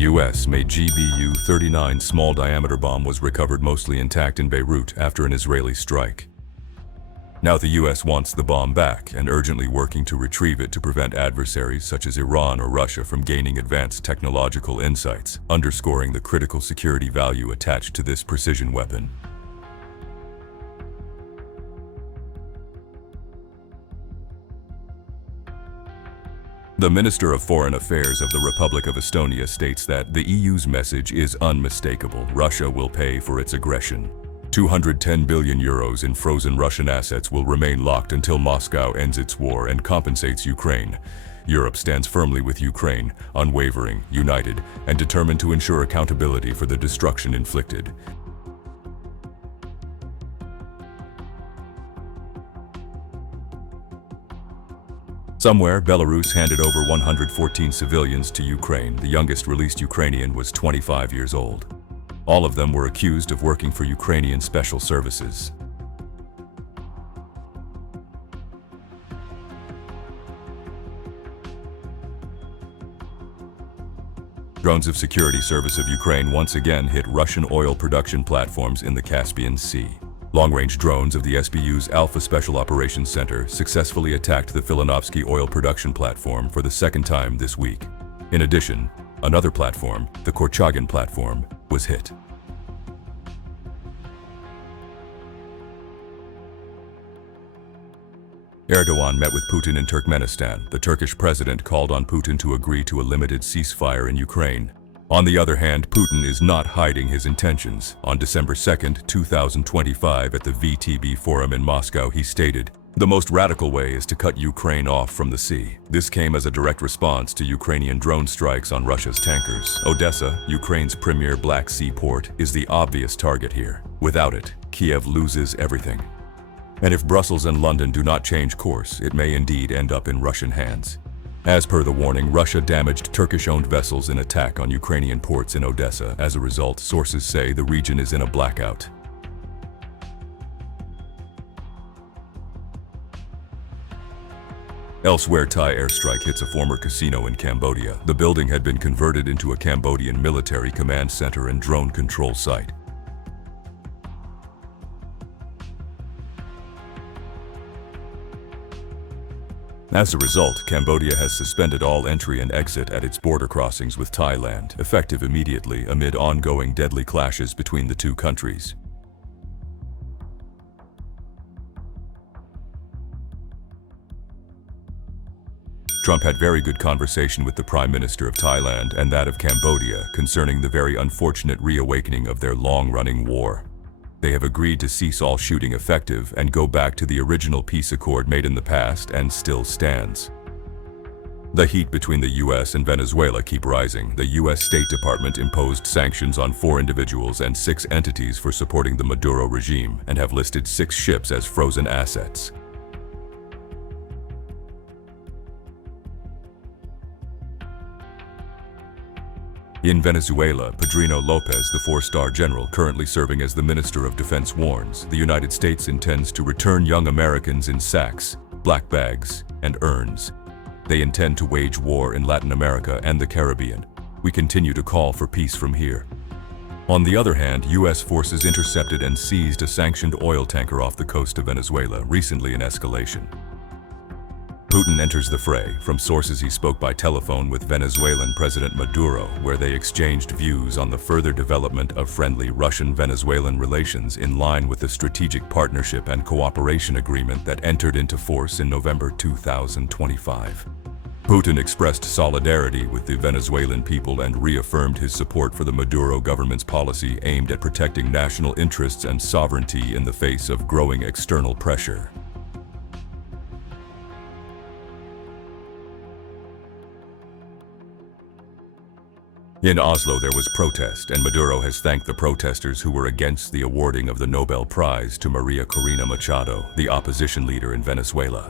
US-made GBU-39 small-diameter bomb was recovered mostly intact in Beirut after an Israeli strike. Now the US wants the bomb back and urgently working to retrieve it to prevent adversaries such as Iran or Russia from gaining advanced technological insights, underscoring the critical security value attached to this precision weapon. The Minister of Foreign Affairs of the Republic of Estonia states that the EU's message is unmistakable. Russia will pay for its aggression. 210 billion euros in frozen Russian assets will remain locked until Moscow ends its war and compensates Ukraine. Europe stands firmly with Ukraine, unwavering, united, and determined to ensure accountability for the destruction inflicted. Somewhere, Belarus handed over 114 civilians to Ukraine. The youngest released Ukrainian was 25 years old. All of them were accused of working for Ukrainian special services. Drones of Security Service of Ukraine once again hit Russian oil production platforms in the Caspian Sea. Long-range drones of the SBU's Alpha Special Operations Center successfully attacked the Filanovsky oil production platform for the second time this week. In addition, another platform, the Korchagin platform, was hit. Erdogan met with Putin in Turkmenistan. The Turkish president called on Putin to agree to a limited ceasefire in Ukraine. On the other hand, Putin is not hiding his intentions. On December 2, 2025, at the VTB Forum in Moscow, he stated, "The most radical way is to cut Ukraine off from the sea." This came as a direct response to Ukrainian drone strikes on Russia's tankers. Odessa, Ukraine's premier Black Sea port, is the obvious target here. Without it, Kiev loses everything. And if Brussels and London do not change course, it may indeed end up in Russian hands. As per the warning, Russia damaged Turkish-owned vessels in attack on Ukrainian ports in Odessa. As a result, sources say the region is in a blackout. Elsewhere, Thai airstrike hits a former casino in Cambodia. The building had been converted into a Cambodian military command center and drone control site. As a result, Cambodia has suspended all entry and exit at its border crossings with Thailand, effective immediately amid ongoing deadly clashes between the two countries. Trump had very good conversation with the Prime Minister of Thailand and that of Cambodia concerning the very unfortunate reawakening of their long-running war. They have agreed to cease all shooting effective and go back to the original peace accord made in the past and still stands. The heat between the US and Venezuela keep rising. The US State Department imposed sanctions on 4 individuals and 6 entities for supporting the Maduro regime and have listed 6 ships as frozen assets. In Venezuela, Pedrino Lopez, the 4-star general currently serving as the Minister of Defense, warns the United States intends to return young Americans in sacks, black bags, and urns. They intend to wage war in Latin America and the Caribbean. We continue to call for peace from here. On the other hand, US forces intercepted and seized a sanctioned oil tanker off the coast of Venezuela, recently in escalation. Putin enters the fray. From sources he spoke by telephone with Venezuelan President Maduro, where they exchanged views on the further development of friendly Russian-Venezuelan relations in line with the Strategic Partnership and Cooperation Agreement that entered into force in November 2025. Putin expressed solidarity with the Venezuelan people and reaffirmed his support for the Maduro government's policy aimed at protecting national interests and sovereignty in the face of growing external pressure. In Oslo, there was protest, and Maduro has thanked the protesters who were against the awarding of the Nobel Prize to Maria Corina Machado, the opposition leader in Venezuela.